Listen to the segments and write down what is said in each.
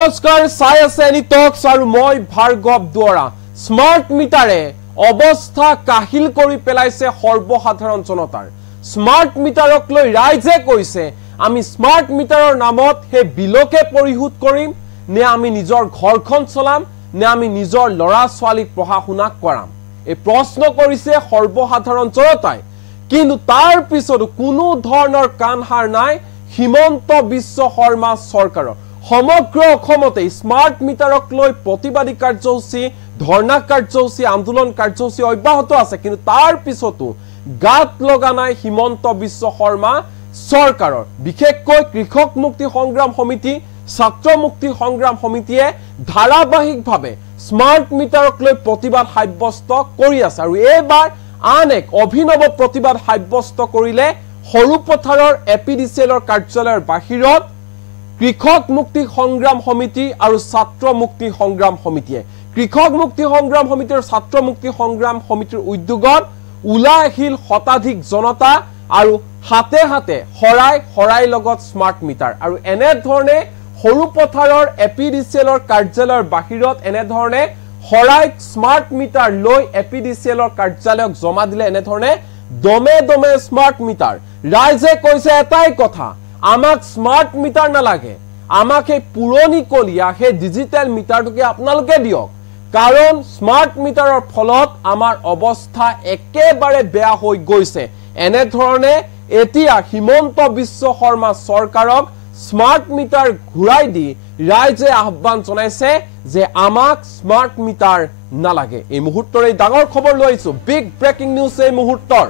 নমস্কাৰ চাই আছে এনি টক্স আৰু মই ভাৰ্গৱ দুৱৰা স্মাৰ্ট মিটাৰে অৱস্থা কাহিল কৰি পেলাইছে সৰ্বসাধাৰণ জনতাৰ স্মাৰ্ট মিটাৰক লৈ ৰাইজে কৈছে আমি স্মাৰ্ট মিটাৰৰ নামত হে বিলকে পৰিশোধ কৰিম নে আমি নিজৰ ঘৰখন চলাম নে আমি নিজৰ লৰা ছোৱালীক পঢ়া শুনা কৰাম এই প্ৰশ্ন কৰিছে সৰ্বসাধাৰণ জনতাই কিন্তু তাৰ পিছতো কোনো ধৰণৰ কাণহাৰ নাই হিমন্ত বিশ্ব শৰ্মা চৰকাৰৰ সমগ্ৰ অসমতে স্মাৰ্ট মিটাৰক লৈ প্ৰতিবাদী কাৰ্যসূচী ধৰ্ণা কাৰ্যসূচী আন্দোলন কাৰ্যসূচী অব্যাহত আছে কিন্তু তাৰ পিছতো গাত লগা নাই হিমন্ত বিশ্ব শৰ্মা চৰকাৰৰ বিশেষকৈ কৃষক মুক্তি সংগ্ৰাম সমিতি ছাত্ৰ মুক্তি সংগ্ৰাম সমিতিয়ে ধাৰাবাহিকভাৱে স্মাৰ্ট মিটাৰক লৈ প্ৰতিবাদ সাব্যস্ত কৰি আছে আৰু এইবাৰ আন এক অভিনৱ প্ৰতিবাদ সাব্যস্ত কৰিলে সৰুপথাৰৰ এপিডিচিএলৰ কাৰ্যালয়ৰ বাহিৰত কৃষক মুক্তি সংগ্ৰাম সমিতি আৰু ছাত্ৰ মুক্তি সংগ্ৰাম সমিতিয়ে কৃষক মুক্তি সংগ্ৰাম সমিতি আৰু ছাত্ৰ মুক্তি সংগ্ৰাম সমিতিৰ উদ্যোগত উলাই আহিল শতাধিক জনতা আৰু হাতে হাতে হৰাই লগত স্মাৰ্ট মিটাৰ আৰু এনে ধৰণে সৰুপথাৰৰ এপিডিচিএলৰ কাৰ্যালয়ৰ বাহিৰত এনে ধৰণে হৰাই স্মাৰ্ট মিটাৰ লৈ এপিডিচিএলৰ কাৰ্যালয়ক জমা দিলে এনে ধৰণে দমে স্মাৰ্ট মিটাৰ ৰাইজে কৈছে এটাই কথা আমাক স্মাৰ্ট মিটাৰ না লাগে আমাকে পুৰনি কলিয়া হে ডিজিটাল মিটাৰটোকে আপোনালোকে দিয়ক কাৰণ স্মাৰ্ট মিটাৰৰ ফলত আমাৰ অৱস্থা একেবাৰে বেয়া হৈ গৈছে এনে ধৰণে এতিয়া হিমন্ত বিশ্ব শৰ্মা চৰকাৰক স্মাৰ্ট মিটাৰ ঘূৰাই দি ৰাইজে আহ্বান জনাইছে যে আমাক স্মাৰ্ট মিটাৰ নালাগে এই মুহূৰ্তৰে ডাঙৰ খবৰ লৈ আছো বিগ ব্ৰেকিং নিউজ এই মুহূৰ্তৰ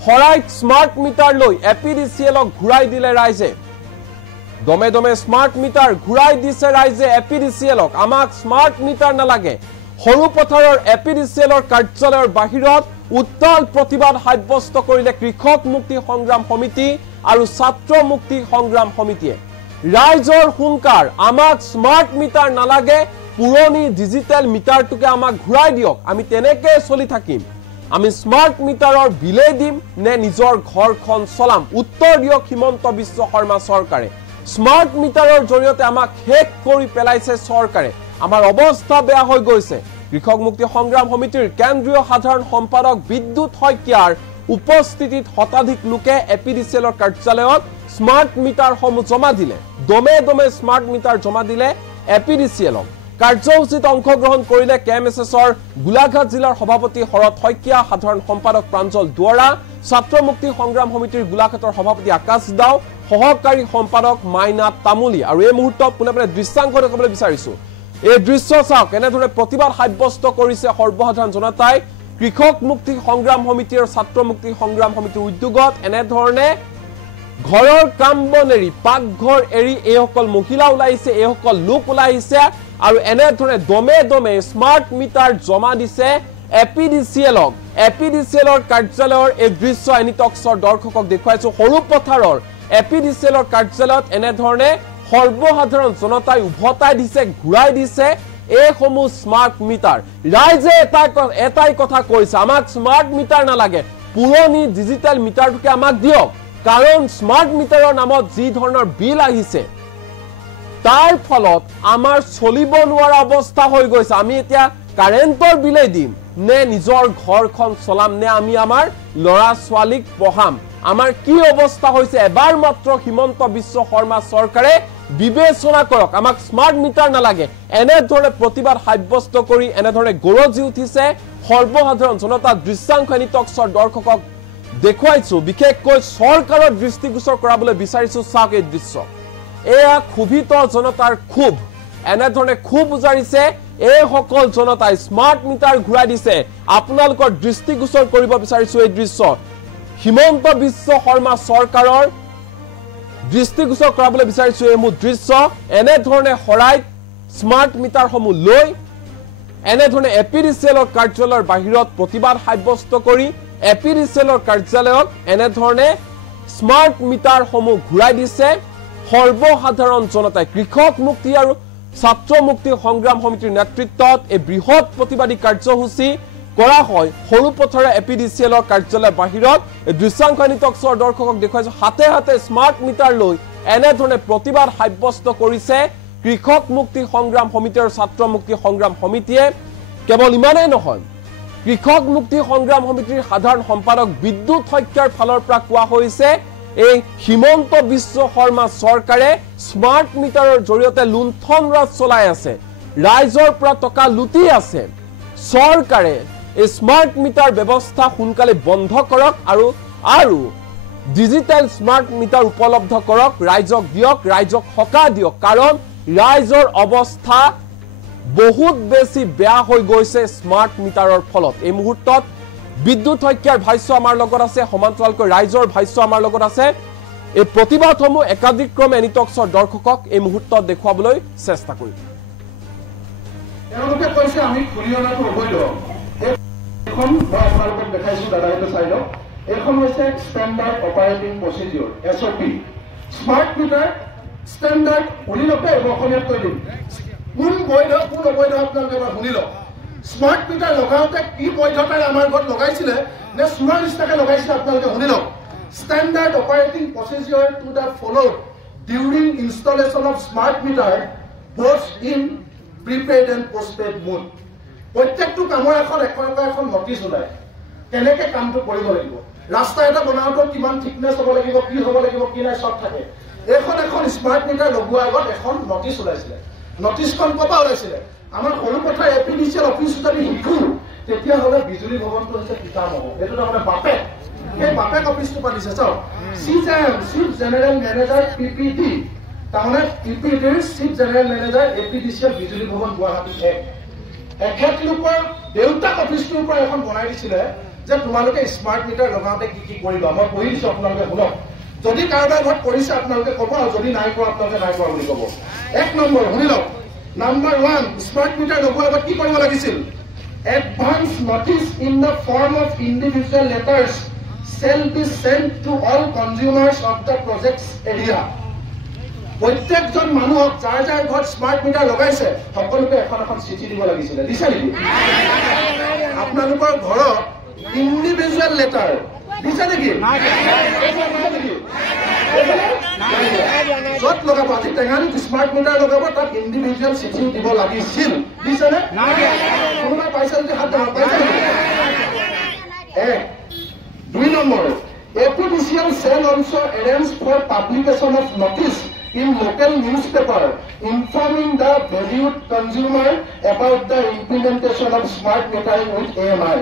হৰাই স্মাৰ্ট মিটাৰ লৈ এপিডিচিএলক ঘূৰাই দিলে ৰাইজে দমে স্মাৰ্ট মিটাৰ ঘূৰাই দিছে ৰাইজে এপিডিচিএলক আমাক স্মাৰ্ট মিটাৰ নালাগে সৰুপথাৰৰ এপিডিচিএলৰ কাৰ্যালয়ৰ বাহিৰত উত্তাল প্ৰতিবাদ সাব্যস্ত কৰিলে কৃষক মুক্তি সংগ্ৰাম সমিতি আৰু ছাত্ৰ মুক্তি সংগ্ৰাম সমিতিয়ে ৰাইজৰ হুংকাৰ আমাক স্মাৰ্ট মিটাৰ নালাগে পুৰণি ডিজিটেল মিটাৰটোকে আমাক ঘূৰাই দিয়ক আমি তেনেকৈ চলি থাকিম আমি স্মাৰ্ট মিটাৰৰ বিলে দিম নে নিজৰ ঘৰখন চলাম উত্তৰ দিয়ক হিমন্ত বিশ্ব শৰ্মা চৰকাৰে স্মাৰ্ট মিটাৰৰ জৰিয়তে আমাক হেক কৰি পেলাইছে চৰকাৰে আমাৰ অৱস্থা বেয়া হৈ গৈছে কৃষক মুক্তি সংগ্ৰাম সমিতিৰ কেন্দ্ৰীয় সাধাৰণ সম্পাদক বিদ্যুৎ শইকীয়াৰ উপস্থিতিত শতাধিক লোকে এপিডিচিএলৰ কাৰ্যালয়ত স্মাৰ্ট মিটাৰসমূহ জমা দিলে দমে স্মাৰ্ট মিটাৰ জমা দিলে এপিডিচিএলক কাৰ্যসূচীত অংশগ্ৰহণ কৰিলে কেএমএছএছৰ গোলাঘাট জিলাৰ সভাপতি শৰৎ শইকীয়া সাধাৰণ সম্পাদক প্ৰাঞ্জল দুৱৰা ছাত্ৰ মুক্তি সংগ্ৰাম সমিতিৰ গোলাঘাটৰ সভাপতি আকাশ দাও সহকাৰী সম্পাদক মাইনা তামুলী আৰু এই মুহূৰ্তত পুনে দৃশ্যাংশ দেখাবলৈ বিচাৰিছো এই দৃশ্য চাওক এনেধৰণে প্ৰতিবাদ সাব্যস্ত কৰিছে সৰ্বসাধাৰণ জনতাই কৃষক মুক্তি সংগ্ৰাম সমিতি আৰু ছাত্ৰ মুক্তি সংগ্ৰাম সমিতিৰ উদ্যোগত এনেধৰণে ঘৰৰ কাম বন এৰি পাকঘৰ এৰি এইসকল মহিলা ওলাইছে এইসকল লোক ওলাইছে আৰু এনে ধৰণে দমে স্মাৰ্ট মিটাৰ জমা দিছে এপিডিচিএলৰ কাৰ্যালয়ৰ এই দৃশ্য এনিটক্সৰ দৰ্শকক দেখুৱাইছো সৰুপথাৰৰ এপিডিচিএলৰ কাৰ্যালয়ত এনে ধৰণে সৰ্বসাধাৰণ জনতাই উভতাই দিছে ঘূৰাই দিছে এইসমূহ স্মাৰ্ট মিটাৰ ৰাইজে এটাই কথা কৈছে আমাক স্মাৰ্ট মিটাৰ নালাগে পুৰণি ডিজিটেল মিটাৰটোকে আমাক দিয়ক কাৰণ স্মাৰ্ট মিটাৰৰ নামত যি ধৰণৰ বিল আহিছে তাৰ ফলত আমাৰ চলিব নোৱাৰা অৱস্থা হৈ গৈছে আমি এতিয়া কাৰেণ্টৰ বিলে দিম নে নিজৰ ঘৰখন চলাম নে আমি আমাৰ লৰা ছোৱালীক পঢ়াম আমাৰ কি অৱস্থা হৈছে এবাৰ মাত্ৰ হিমন্ত বিশ্ব শৰ্মা চৰকাৰে বিবেচনা কৰক আমাক স্মাৰ্ট মিটাৰ নালাগে এনে ধৰণে প্ৰতিবাদ সাব্যস্ত কৰি এনে ধৰণে গৰজি উঠিছে সৰ্বসাধাৰণ জনতা দৃশ্যাংশ এনিটক্সৰ দৰ্শকক দেখুৱাইছো বিশেষকৈ চৰকাৰৰ দৃষ্টিগোচৰ কৰাবলৈ বিচাৰিছো চাওক এই দৃশ্য এয়া ক্ষোভিত জনতাৰ ক্ষোভ এনেধৰণে ক্ষোভ উজাৰিছে এই সকল জনতাই স্মাৰ্ট মিটাৰ ঘূৰাই দিছে আপোনালোকৰ দৃষ্টিগোচৰ কৰিব বিচাৰিছো এই দৃশ্য হিমন্ত বিশ্ব শৰ্মা চৰকাৰৰ দৃষ্টিগোচৰ কৰাবলৈ বিচাৰিছো এই দৃশ্য এনেধৰণে হৰাই স্মাৰ্ট মিটাৰসমূহ লৈ এনেধৰণে এপিডিচিএলৰ কাৰ্যালয়ৰ বাহিৰত প্ৰতিবাদ সাব্যস্ত কৰি এপিডিচিএলৰ কাৰ্যালয়ক এনেধৰণে স্মাৰ্ট মিটাৰসমূহ ঘূৰাই দিছে সৰ্বসাধাৰণ জনতাই কৃষক মুক্তি আৰু ছাত্ৰ মুক্তি সংগ্ৰাম সমিতিৰ নেতৃত্বত এই বৃহৎ প্ৰতিবাদী কাৰ্যসূচী কৰা হয় সৰুপথাৰৰ এপিডিচিএলৰ কাৰ্যালয়ৰ বাহিৰত দৃশ্যাংশ এনিটক্সৰ দৰ্শকক দেখুৱাইছো হাতে হাতে স্মাৰ্ট মিটাৰ লৈ এনেধৰণে প্ৰতিবাদ সাব্যস্ত কৰিছে কৃষক মুক্তি সংগ্ৰাম সমিতি আৰু ছাত্ৰ মুক্তি সংগ্ৰাম সমিতিয়ে কেৱল ইমানেই নহয় কৃষক মুক্তি সংগ্ৰাম সমিতিৰ সাধাৰণ সম্পাদক বিদ্যুৎ শইকীয়াৰ ফালৰ পৰা কোৱা হৈছে এই হিমন্ত বিশ্ব শৰ্মা চৰকাৰে স্মাৰ্ট মিটাৰৰ জৰিয়তে লুণ্ঠন ৰাজ চলাই আছে ৰাইজৰ পৰা টকা লুটি আছে চৰকাৰে এই স্মাৰ্ট মিটাৰ ব্যৱস্থা সোনকালে বন্ধ কৰক আৰু ডিজিটেল স্মাৰ্ট মিটাৰ উপলব্ধ কৰক ৰাইজক দিয়ক ৰাইজক হকা দিয়ক কাৰণ ৰাইজৰ অৱস্থা বহুত বেছি বেয়া হৈ গৈছে স্মাৰ্ট মিটাৰৰ ফলত এই মুহূৰ্তত বিদ্যুৎ শইকীয়াৰ ভাষ্য আমাৰ লগত আছে সমান্তৰালকৈ ৰাইজৰ ভাষ্য আমাৰ লগত আছে এই প্ৰতিবাদসমূহ একাধিক্ৰমে এনিটক্সৰ দৰ্শকক এই মুহূৰ্তত দেখুৱাবলৈ চেষ্টা কৰিম তেওঁলোকে কৈছে আমি খুলিয়নাটো অবৈধ এখন মই আপোনালোকক দেখাইছোঁ দাদাহঁতে চাই লওক এখন হৈছে standard operating procedure SOP smart meter standard শুনি লওক মই অসমীয়াত কৈ দিম কোন বৈধ কোন অবৈধ আপোনালোকে এবাৰ শুনি লওক স্মাৰ্ট মিটাৰ লগাওঁতে কি বৈধতাৰে আমাৰ ঘৰত লগাইছিলে নে চোৱাৰ নিচিনাকৈ লগাইছিলে আপোনালোকে শুনি লওক standard operating procedure to the followed during installation of smart meter both in prepaid and postpaid mode প্ৰত্যেকটো কামৰ এখন নটিছ ওলায় কেনেকৈ কামটো কৰিব লাগিব ৰাস্তা এটা বনাওঁতে কিমান থিকনেছ হ'ব লাগিব কি হ'ব লাগিব কি নাই সব থাকে এখন স্মাৰ্ট মিটাৰ লগোৱাৰ আগত এখন নটিছ ওলাইছিলে নটিছখন ক'ৰ পৰা ওলাইছিলে আমাৰ সৰু কথা এপিডিচিএল অফিচ যদি শিকো তেতিয়াহ'লে বিজুলী ভৱনটো হৈছে কিতাপ হ'ব এইটো তাৰমানে বাপেক সেই বাপেক অফিচটো পাতিছে চাওক চিফ জেনেৰেল মেনেজাৰ PPD তাৰমানে PPDৰ চিফ জেনেৰেল মেনেজাৰ এপিডিচিএল বিজুলী ভৱন গুৱাহাটী এখেতলোকৰ দেউতাক অফিচটোৰ পৰা এখন বনাই দিছিলে যে তোমালোকে স্মাৰ্ট মিটাৰ লগাওঁতে কি কৰিবা মই কৈ দিছোঁ আপোনালোকে শুনক যদি কাৰোবাৰ ঘৰত কৰিছে আপোনালোকে ক'ব আৰু যদি নাই কৰা আপোনালোকে নাই কৰা বুলি ক'ব এক নম্বৰ শুনি লওক নাম্বাৰ 1 স্মাৰ্ট মিটাৰ লগোৱাৰ আগত কি কৰিব লাগিছিল advance notice in the form of individual letters shall be sent to all consumers of the project's area প্ৰত্যেকজন মানুহক যাৰ যাৰ ঘৰত স্মাৰ্ট মিটাৰ লগাইছে সকলোকে এখন চিঠি দিব লাগিছিলে দিছে নেকি আপোনালোকৰ ঘৰত ইণ্ডিভিজুৱেল লেটাৰ দিছে নেকি য'ত লগাব আজি টেঙানীত স্মাৰ্ট মিটাৰ লগাব তাত ইণ্ডিভিজুৱেল চিঠি দিব লাগিছিল দিছেনে কোনোবাই পাইছে যদি হাত ডাঙৰ পাইছে নেকি 2 number APDCL shall also arrange for publication of notice in local newspaper informing the valued consumer about the implementation of smart metering with AMI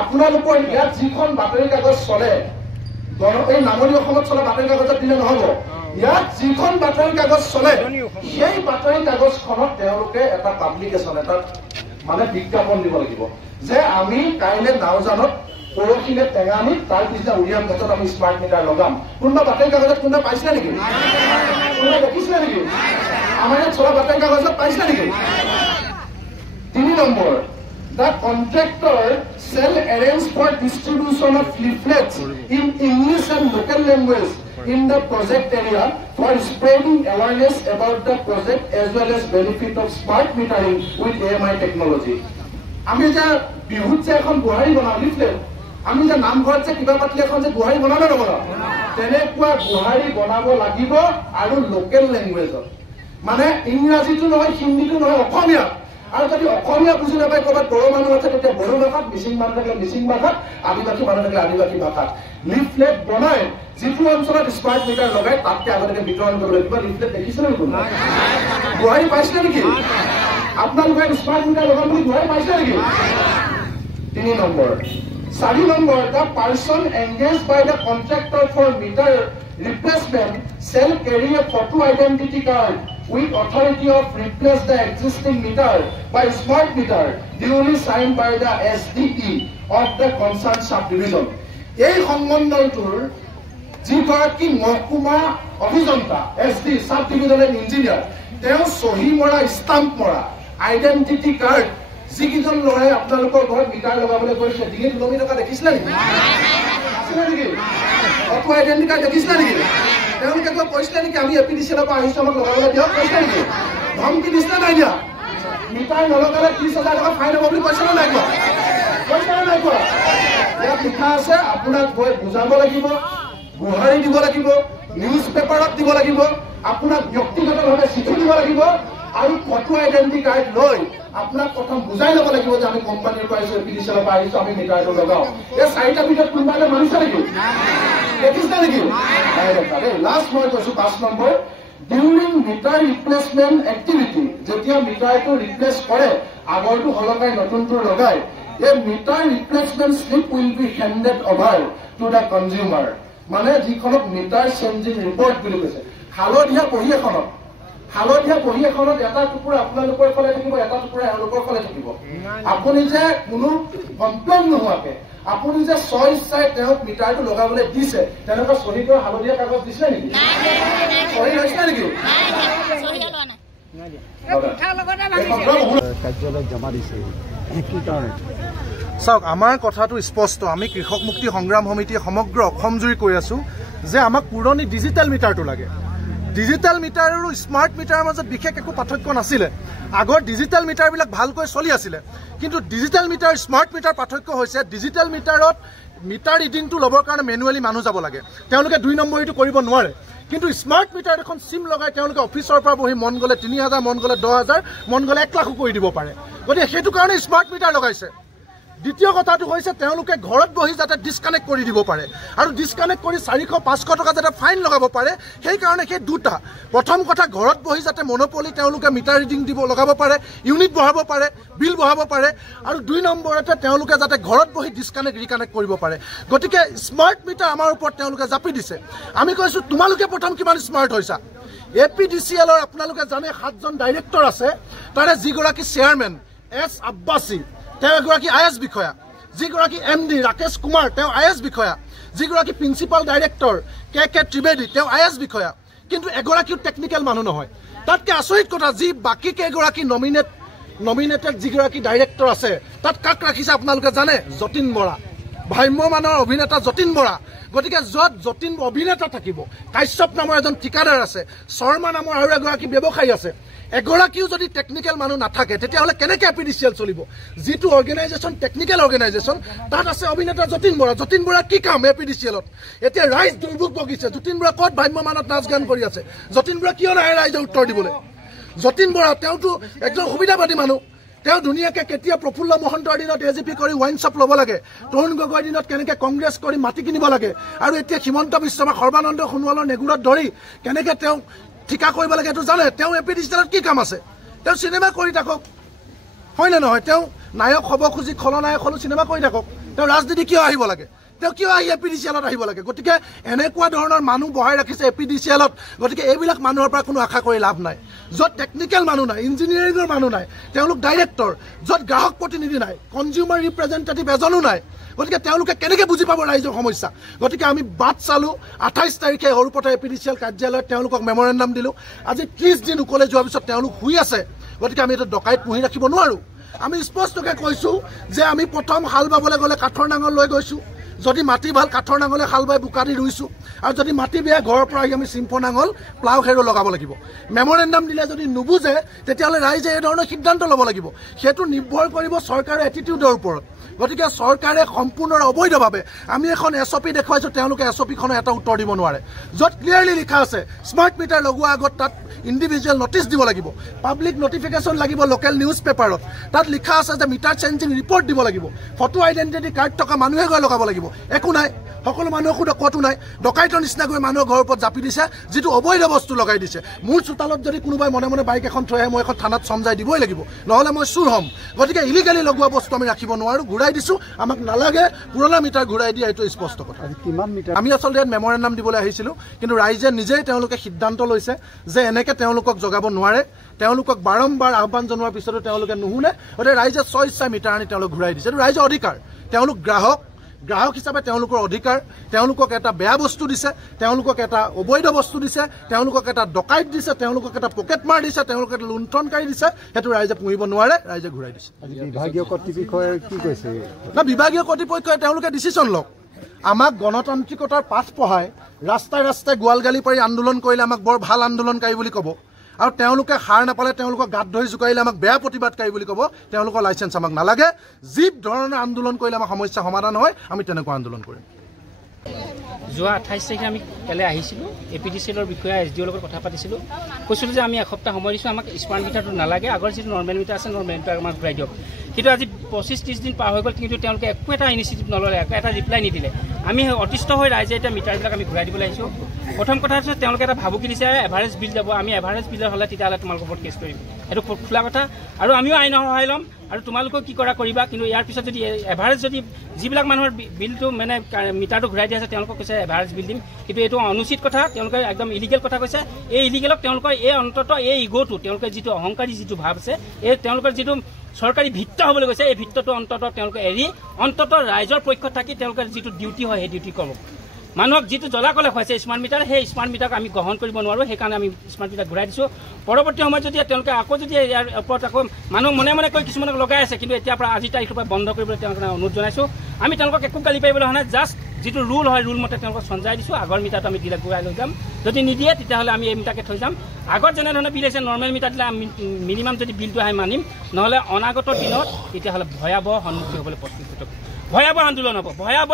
আপোনালোকৰ ইয়াত যিখন বাতৰি কাগজ চলে এই নামনি অসমত চলা বাতৰি কাগজত দিলে নহ'ব ইয়াত যিখন বাতৰি কাগজ চলে সেই বাতৰি কাগজখনত তেওঁলোকে এটা পাব্লিকেশ্যন এটা মানে বিজ্ঞাপন দিব লাগিব যে আমি কাইলৈ নাওজানত পৰহিলে টেঙানীত তাৰ পিছদিনা উৰিয়াম ঘাটত আমি স্মাৰ্ট মিটাৰ লগাম কোনোবা বাতৰি কাগজত কোনোবা পাইছিলে নেকি কোনোবা দেখিছিলে নেকি আমাৰ ইয়াত চলা বাতৰি কাগজত পাইছিলে নেকি 3 number the contractor shall arrange for distribution of leaflets in English and local language in the project area for spreading awareness about the project as well as benefit of smart metering with AMI technology আমি যে বিহুত যে এখন গুহাৰি বনাওঁ leaflet আমি যে নামঘৰত যে কিবা পাতিলে এখন যে গুহাৰি বনাব নবনাওঁ তেনেকুৱা গুহাৰি বনাব লাগিব আৰু লোকেল লেংগুৱেজত মানে ইংৰাজীটো নহয় হিন্দীটো নহয় অসমীয়া আৰু যদি অসমীয়া বুজি নাপায় ক'ৰবাত বড়ো মানুহ আছে তেতিয়া বড়ো ভাষাত মিচিং মানুহ থাকিলে মিচিং ভাষাত আদিবাসী মানুহ থাকিলে আদিবাসী ভাষাত লিফলেট বনাই যিটো অঞ্চলত স্মাৰ্ট মিটাৰ লগাই তাতকৈ আগতে বিতৰণ কৰিব লাগিব লিফলেট দেখিছে নেকি গুহাৰি পাইছিলে নেকি আপোনালোকে স্মাৰ্ট মিটাৰ লগাম বুলি গুহাৰি পাইছে নেকি 3 number 4 number the person engaged by the contractor for meter replacement shall carry a photo identity card with authority of replace the existing meter by smart meter duly signed by the SDE of the concerned subdivision এই সংমণ্ডলটোৰ যিগৰাকী মহকুমা অভিযন্তা SD subdivisional engineer তেওঁ সহি মৰা stamp মৰা identity card যিকেইজন ল'ৰাই আপোনালোকৰ ঘৰত মিটাৰ লগাবলৈ গৈছে ডিঙিত লমি টকা দেখিছিলে নেকি আছিলে নেকি অটো আইডেন্টি কাৰ্ড দেখিছিলে নেকি তেওঁলোকে কিবা কৈছিলে নেকি আমি এপিডিচিএলৰ পৰা আহিছোঁ আমাক লগাবলৈ দিয়ক কৈছিলে নেকি ধমকি দিছিলে নাই দিয়া মিটাৰ নলগালে 30,000 টকা ফাইন হ'ব বুলি কৈছে নাই কোৱা ইয়াত লিখা আছে আপোনাক গৈ বুজাব লাগিব গুহাৰি দিব লাগিব নিউজ পেপাৰত দিব লাগিব, আপোনাক ব্যক্তিগতভাৱে চিঠি দিব লাগিব আৰু ফটো আইডেণ্টি কাৰ্ড লৈ আপোনাক প্ৰথম বুজাই ল'ব লাগিব যে আমি কোম্পানীৰ পৰা আহিছোঁ, এপিডিচিএলৰ পৰা আহিছোঁ, আমি মিটাৰটো লগাওঁ। এই 4টা ভিতৰত কোনোবা এটা মানিছে নেকি? দেখিছে নেকি? নাই দেখা দেই। লাষ্ট মই কৈছোঁ 5 number, during meter replacement activity, যেতিয়া মিটাৰটো ৰিপ্লেচ কৰে, আগৰটো সলকাই নতুনটো লগায়, এই meter replacement slip will be handed over to the consumer. মানে যিখনক মিটাৰ চেঞ্জিং ৰিপৰ্ট বুলি কৈছে, হালধীয়া বহী এখনত এটা টুকুৰা আপোনালোকৰ ফালে থাকিব, এটা টুকুৰা এওঁলোকৰ ফালে থাকিব। আপুনি যে কোনো কমপ্লেইন নোহোৱাকে আপুনি যে ইচ্ছাই তেওঁক মিটাৰটো লগাবলৈ দিছে, তেনেকুৱা চহী কৰা হালধীয়া কাগজ দিছে নেকি? চহী হৈছে নেকি? কাৰ্যালয়ত জমা দিছে কি কাৰণে? চাওক, আমাৰ কথাটো স্পষ্ট। আমি কৃষক মুক্তি সংগ্ৰাম সমিতিয়ে সমগ্ৰ অসমজুৰি কৈ আছোঁ যে আমাক পুৰণি ডিজিটেল মিটাৰটো লাগে। ডিজিটেল মিটাৰ আৰু স্মাৰ্ট মিটাৰৰ মাজত বিশেষ একো পাৰ্থক্য নাছিলে। আগৰ ডিজিটেল মিটাৰবিলাক ভালকৈ চলি আছিলে, কিন্তু ডিজিটেল মিটাৰ স্মাৰ্ট মিটাৰ পাৰ্থক্য হৈছে ডিজিটেল মিটাৰত মিটাৰ ৰিডিংটো ল'বৰ কাৰণে মেনুৱেলি মানুহ যাব লাগে, তেওঁলোকে 2 নম্বৰীটো কৰিব নোৱাৰে। কিন্তু স্মাৰ্ট মিটাৰ এখন চিম লগাই তেওঁলোকে অফিচৰ পৰা বহি মন গ'লে 3000, মন গ'লে 10000, মন গ'লে 1 লাখো কৰি দিব পাৰে। গতিকে সেইটো কাৰণে স্মাৰ্ট মিটাৰ লগাইছে। দ্বিতীয় কথাটো হৈছে তেওঁলোকে ঘৰত বহি যাতে ডিছকানেক্ট কৰি দিব পাৰে, আৰু ডিছকানেক্ট কৰি 400-500 টকা যাতে ফাইন লগাব পাৰে, সেইকাৰণে সেই দুটা। প্ৰথম কথা, ঘৰত বহি যাতে মনোপলি তেওঁলোকে মিটাৰ ৰিডিং লগাব পাৰে, ইউনিট বঢ়াব পাৰে, বিল বঢ়াব পাৰে, আৰু 2 নম্বৰতে তেওঁলোকে যাতে ঘৰত বহি ডিছকানেক্ট ৰিকানেক্ট কৰিব পাৰে। গতিকে স্মাৰ্ট মিটাৰ আমাৰ ওপৰত তেওঁলোকে জাপি দিছে। আমি কৈছোঁ তোমালোকে প্ৰথম কিমান স্মাৰ্ট হৈছা? এপিডিচিএলৰ আপোনালোকে জানে 7জন ডাইৰেক্টৰ আছে, তাৰে যিগৰাকী চেয়াৰমেন এছ আব্বাছী, তেওঁ এগৰাকী IS বিষয়া, যিগৰাকী MD ৰাকেশ কুমাৰ, তেওঁ IS বিষয়া, যিগৰাকী প্ৰিন্সিপাল ডাইৰেক্টৰ KK ত্ৰিবেদী, তেওঁ IS বিষয়া, কিন্তু এগৰাকীও টেকনিকেল মানুহ নহয়। তাতকৈ আচৰিত কথা, যি বাকী কেইগৰাকী নমিনেটেড যিগৰাকী ডাইৰেক্টৰ আছে, তাত কাক ৰাখিছে আপোনালোকে জানে? যতীন বৰা, ভ্ৰাম্যমানৰ অভিনেতা যতীন বৰা। গতিকে য'ত যতীন অভিনেতা থাকিব, কাশ্যপ নামৰ এজন ঠিকাদাৰ আছে, শৰ্মা নামৰ আৰু এগৰাকী ব্যৱসায়ী আছে, এগৰাকীও যদি টেকনিকেল মানুহ নাথাকে, তেতিয়াহ'লে কেনেকৈ এপিডিচিএল চলিব? যিটো অৰ্গেনাইজেশ্যন টেকনিকেল অৰ্গেনাইজেশ্যন, তাত আছে অভিনেতা যতীন বৰা। যতীন বৰা কি কাম এপিডিচিএলত? এতিয়া ৰাইজ দুৰ্ভোগ ভুগিছে। যতীন বৰা ক'ত ভ্ৰাম্যমানত নাচ গান কৰি আছে? যতীন বৰা কিয় নাহে ৰাইজে উত্তৰ দিবলৈ? যতীন বৰা তেওঁতো একজন সুবিধাবাদী মানুহ। তেওঁ ধুনীয়াকৈ কেতিয়া প্ৰফুল্ল মহন্তৰ দিনত AGP কৰি ৱাইন শ্বপ ল'ব লাগে, তৰুণ গগৈৰ দিনত কেনেকৈ কংগ্ৰেছ কৰি মাটি কিনিব লাগে, আৰু এতিয়া হিমন্ত বিশ্ব বা সৰ্বানন্দ সোণোৱালৰ নেগুৰত ধৰি কেনেকৈ তেওঁ ঠিকা কৰিব লাগে এইটো জানে। তেওঁ এপিডিচিএলত কি কাম আছে? তেওঁ চিনেমা কৰি থাকক, হয়নে নহয়? তেওঁ নায়ক হ'ব খুজি খলনায়ক হ'লেও চিনেমা কৰি থাকক। তেওঁ ৰাজনীতি কিয় আহিব লাগে? তেওঁ কিয় আহি এপিডিচিএলত আহিব লাগে? গতিকে এনেকুৱা ধৰণৰ মানুহ বহাই ৰাখিছে এপিডিচিএলত। গতিকে এইবিলাক মানুহৰ পৰা কোনো আশা কৰি লাভ নাই। য'ত টেকনিকেল মানুহ নাই, ইঞ্জিনিয়াৰিঙৰ মানুহ নাই, তেওঁলোক ডাইৰেক্টৰ, য'ত গ্ৰাহক প্ৰতিনিধি নাই, কনজিউমাৰ ৰিপ্ৰেজেণ্টেটিভ এজনো নাই, গতিকে তেওঁলোকে কেনেকৈ বুজি পাব ৰাইজৰ সমস্যা? গতিকে আমি বাট চালোঁ। 28 তাৰিখে সৰুপথাৰ এপিডিচিএল কাৰ্যালয়ত তেওঁলোকক মেমৰেণ্ডাম দিলোঁ। আজি 30 দিন উকলে যোৱাৰ পিছত তেওঁলোক শুই আছে। গতিকে আমি এইটো ডকাইত পুহি ৰাখিব নোৱাৰোঁ। আমি স্পষ্টকৈ কৈছোঁ যে আমি প্ৰথম হাল বাবলৈ গ'লে কাঠৰ নাঙল লৈ গৈছোঁ। যদি মাটি ভাল, কাঠৰ নাঙলে হাল বাই বোকা দি ৰুইছোঁ, আৰু যদি মাটি বেয়া, ঘৰৰ পৰা আহি আমি চিম্ফ নাঙল প্লাও খেৰো লগাব লাগিব। মেমৰেণ্ডাম দিলে যদি নুবুজে, তেতিয়াহ'লে ৰাইজে এই ধৰণৰ সিদ্ধান্ত ল'ব লাগিব। সেইটো নিৰ্ভৰ কৰিব চৰকাৰৰ এটিটিউডৰ ওপৰত। গতিকে চৰকাৰে সম্পূৰ্ণ অবৈধভাৱে আমি এখন SOP দেখুৱাইছোঁ, তেওঁলোকে SOPখনৰ এটা উত্তৰ দিব নোৱাৰে। য'ত ক্লিয়াৰলি লিখা আছে স্মাৰ্ট মিটাৰ লগোৱাৰ আগত তাত ইণ্ডিভিজুৱেল নটিচ দিব লাগিব, পাব্লিক নটিফিকেশ্যন লাগিব লোকেল নিউজ পেপাৰত, তাত লিখা আছে যে মিটাৰ চেঞ্জিং ৰিপৰ্ট দিব লাগিব, ফটো আইডেণ্টিটি কাৰ্ড থকা মানুহে গৈ লগাব লাগিব। একো নাই, সকলো মানুহকো ক'তো নাই। ডকাইতৰ নিচিনাকৈ মানুহৰ ঘৰৰ ওপৰত জাপি দিছে, যিটো অবৈধ বস্তু লগাই দিছে। মোৰ চোতালত যদি কোনোবাই মনে মনে বাইক এখন থৈ আহে, মই এখন থানাত চমজাই দিবই লাগিব, নহ'লে মই চুৰ হ'ম। গতিকে ইলিগেলি লগোৱা বস্তু আমি ৰাখিব নোৱাৰোঁ। ঘূৰাই দিছোঁ, আমাক নালাগে। পুৰণা মিটাৰ ঘূৰাই দিয়া এইটো স্পষ্ট কথা। কিমান মিটাৰ? আমি আচলতে ইয়াত মেমৰেণ্ডাম দিবলৈ আহিছিলোঁ, কিন্তু ৰাইজে নিজেই তেওঁলোকে সিদ্ধান্ত লৈছে যে এনেকৈ তেওঁলোকক জগাব নোৱাৰে। তেওঁলোকক বাৰম্বাৰ আহ্বান জনোৱাৰ পিছতো তেওঁলোকে নুশুনে। গতিকে ৰাইজে ইচ্ছাই মিটাৰ আনি তেওঁলোক ঘূৰাই দিছে। এইটো ৰাইজৰ অধিকাৰ। তেওঁলোক গ্ৰাহক হিচাপে তেওঁলোকৰ অধিকাৰ। তেওঁলোকক এটা বেয়া বস্তু দিছে, তেওঁলোকক এটা অবৈধ বস্তু দিছে, তেওঁলোকক এটা ডকাইত দিছে, তেওঁলোকক এটা পকেট মাৰ দিছে, তেওঁলোকক এটা লুণ্ঠনকাৰী দিছে। সেইটো ৰাইজে পুহিব নোৱাৰে, ৰাইজে ঘূৰাই দিছে। বিভাগীয় কৰ্তৃপক্ষই কি কৈছে? না, বিভাগীয় কৰ্তৃপক্ষই তেওঁলোকে ডিচিশ্যন লওক। আমাক গণতান্ত্ৰিকতাৰ পাঠ পঢ়াই ৰাস্তাই ৰাস্তাই গোৱাল গালি পাৰি আন্দোলন কৰিলে আমাক বৰ ভাল আন্দোলনকাৰী বুলি ক'ব, আৰু তেওঁলোকে হাৰ নাপালে তেওঁলোকক গাত ধৰি জোকাৰিলে আমাক বেয়া প্ৰতিবাদকাৰী বুলি ক'ব। তেওঁলোকৰ লাইচেঞ্চ আমাক নালাগে। যি ধৰণৰ আন্দোলন কৰিলে আমাৰ সমস্যা সমাধান হয়, আমি তেনেকুৱা আন্দোলন কৰিম। যোৱা 28 তাৰিখে আমি কাইলৈ আহিছিলোঁ APDCLৰ বিষয়ে SDOৰ লগত কথা পাতিছিলোঁ কৈছিলোঁ যে আমি এসপ্তাহ সময় দিছোঁ আমাক স্মাৰ্ট মিটাৰটো নালাগে আগৰ যিটো নৰ্মেল মিটাৰ আছে নৰ্মেল মিটাৰ আমাক ঘূৰাই দিয়ক কিন্তু আজি 25-30 দিন পাৰ হৈ গ'ল কিন্তু তেওঁলোকে একো এটা ইনিচিয়েটিভ নল'লে একো এটা ৰিপ্লাই নিদিলে আমি অতিষ্ঠ হৈ ৰাইজে এতিয়া মিটাৰবিলাক আমি ঘূৰাই দিবলৈ আহিছোঁ প্ৰথম কথা হৈছে তেওঁলোকে এটা ভাবুকি দিছে এভাৰেজ বিল যাব আমি এভাৰেজ বিলৰ হ'লে তেতিয়াহ'লে তোমালোকৰ ওপৰত কেছ কৰিম এইটো খোলা কথা আৰু আমিও আইনৰ সহায় ল'ম আৰু তোমালোকক কি কৰিবা কিন্তু ইয়াৰ পিছত যদি এভাৰেজ যদি যিবিলাক মানুহৰ বিলটো মানে মিটাৰটো ঘূৰাই দিয়া আছে তেওঁলোকক কৈছে এভাৰেজ বিল দিম কিন্তু এইটো অনুচিত কথা তেওঁলোকে একদম ইলিগেল কথা কৈছে এই ইলিগেলক তেওঁলোকৰ এই অন্তত এই ইগ'টো তেওঁলোকে যিটো অহংকাৰী যিটো ভাৱ আছে এই তেওঁলোকৰ যিটো চৰকাৰী ভিত্ত হ'বলৈ গৈছে এই ভিত্তটো অন্তত তেওঁলোকে এৰি অন্তত ৰাইজৰ পক্ষত থাকি তেওঁলোকৰ যিটো ডিউটি হয় সেই ডিউটি কৰক মানুহক যিটো জ্বলাকলে হৈছে স্মাৰ্ট মিটাৰ সেই স্মাৰ্ট মিটাৰক আমি গ্ৰহণ কৰিব নোৱাৰোঁ সেইকাৰণে আমি স্মাৰ্ট মিটাৰ ঘূৰাই দিছোঁ পৰৱৰ্তী সময়ত যদি তেওঁলোকে আকৌ যদি ইয়াৰ ওপৰত আকৌ মানুহ মনে মনে কৈ কিছুমানক লগাই আছে কিন্তু এতিয়াৰ পৰা আজি তাৰিখৰ পৰা বন্ধ কৰিবলৈ তেওঁলোকে অনুৰোধ জনাইছোঁ আমি তেওঁলোকক একো গালি পাৰিবলৈ হোৱা নাই জাষ্ট যিটো ৰুল হয় ৰুল মতে তেওঁলোকক সঞ্জাই দিছোঁ আগৰ মিটাৰটো আমি দিলে ঘূৰাই লৈ যাম যদি নিদিয়ে তেতিয়াহ'লে আমি এই মিটাৰকে থৈ যাম আগত যেনেধৰণে বিল আহিছে নৰ্মেল মিটাৰ দিলে আমি মিনিমাম যদি বিলটো আহে মানিম নহ'লে অনাগত দিনত তেতিয়াহ'লে ভয়াৱহ সন্মুখীন হ'বলৈ প্ৰস্তুত হ'ব ভয়াৱহ আন্দোলন হ'ব ভয়াৱহ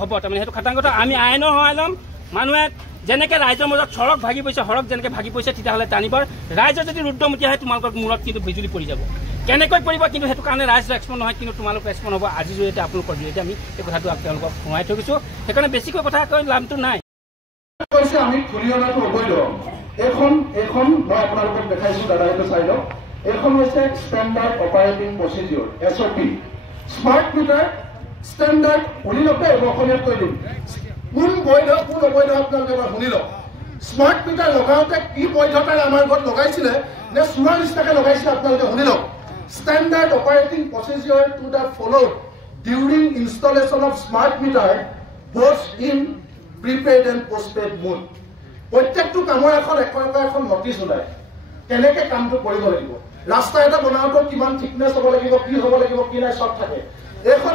হ'ব তাৰমানে সেইটো খাটাংগত আমি আইনৰ সহায় ল'ম মানুহে যেনেকৈ ৰাইজৰ মাজত সৰক ভাগি পৰিছে সৰক যেনেকৈ ভাগি পৰিছে তেতিয়াহ'লে টানিবৰ ৰাইজৰ যদি ৰুদ্ৰমতী আহে তোমালোকৰ মূৰত কিন্তু বিজুলী পৰি যাব কেনেকৈ পৰিব কিন্তু সেইটো কাৰণে ৰাইজ ৰেচপণ্ড নহয় কিন্তু তোমালোক ৰেচপণ্ড হ'ব আজিৰ জৰিয়তে আপোনালোকৰ জৰিয়তে আমি এই কথাটো তেওঁলোকক সোঁৱাই থৈ গৈছোঁ সেইকাৰণে বেছিকৈ কথা কৈ লাভটো নাই আমি খুলি অনাটো অবৈধ এইখন মই আপোনালোকক দেখাইছোঁ দাদা এইটো চাই লওক এইখন হৈছে standard operating procedure SOP smart meter standard শুনি লওক অসমীয়াত কৈ দিম কোন বৈধ কোন অবৈধ আপোনালোকে এবাৰ শুনি লওক স্মাৰ্ট মিটাৰ লগাওঁতে কি বৈধতাৰে আমাৰ ঘৰত লগাইছিলে নে চোৰাৰ নিচিনাকৈ লগাইছিলে আপোনালোকে শুনি লওক standard operating procedure to the followed during installation of smart meter both in prepaid and postpaid mode প্ৰত্যেকটো কামৰ এখন নটিচ ওলায় কেনেকৈ কামটো কৰিব লাগিব ৰাস্তা এটা বনাওঁতেও কিমান থিকনেছ হ'ব লাগিব কি হ'ব লাগিব কি নাই চব থাকে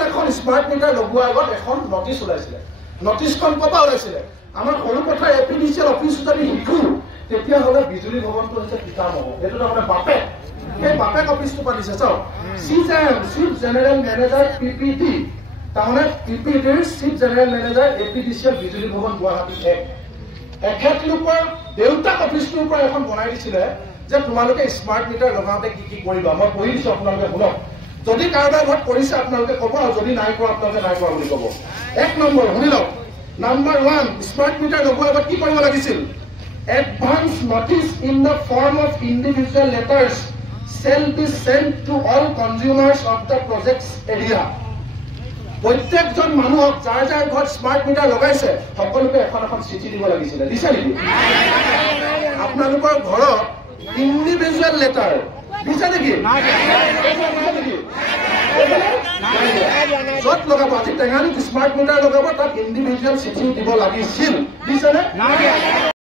এখন স্মাৰ্ট মিটাৰ লগোৱাৰ আগত এখন নটিচ ওলাইছিলে নটিচখন ক'ৰপৰা ওলাইছিলে আমাৰ সৰু কথা APDCL অফিচত আমি শিকোঁ তেতিয়াহ'লে বিজুলী ভৱনটো হৈছে পিতামহ এইটো তাৰমানে বাপেক সেই বাপেক অফিচটো পাতিছে চাওক চিফ জেনেৰেল মেনেজাৰ PPT তাৰমানে PPTৰ চিফ জেনেৰেল মেনেজাৰ APDCL বিজুলী ভৱন গুৱাহাটী এখেতলোকৰ দেউতাক অফিচটোৰ পৰা এখন বনাই দিছিলে যে তোমালোকে স্মাৰ্ট মিটাৰ লগাওঁতে কি কৰিবা মই কৈ দিছোঁ আপোনালোকে শুনক যদি কাৰোবাৰ ঘৰত কৰিছে আপোনালোকে ক'ব আৰু যদি নাই কৰা আপোনালোকে নাই কৰা বুলি ক'ব 1 নম্বৰ শুনি লওক নাম্বাৰ 1 স্মাৰ্ট মিটাৰ লগোৱাৰ আগত কি কৰিব লাগিছিল advance notice in the form of individual letters shall be sent to all consumers of the project's area প্ৰত্যেকজন মানুহক যাৰ যাৰ ঘৰত স্মাৰ্ট মিটাৰ লগাইছে সকলোকে এখন চিঠি দিব লাগিছিলে দিছে নেকি আপোনালোকৰ ঘৰত ইণ্ডিভিজুৱেল লেটাৰ দিছে নেকি য'ত লগাব আজি টেঙানীত স্মাৰ্ট মিটাৰ লগাব তাত ইণ্ডিভিজুৱেল চিঠি দিব লাগিছিল দিছেনে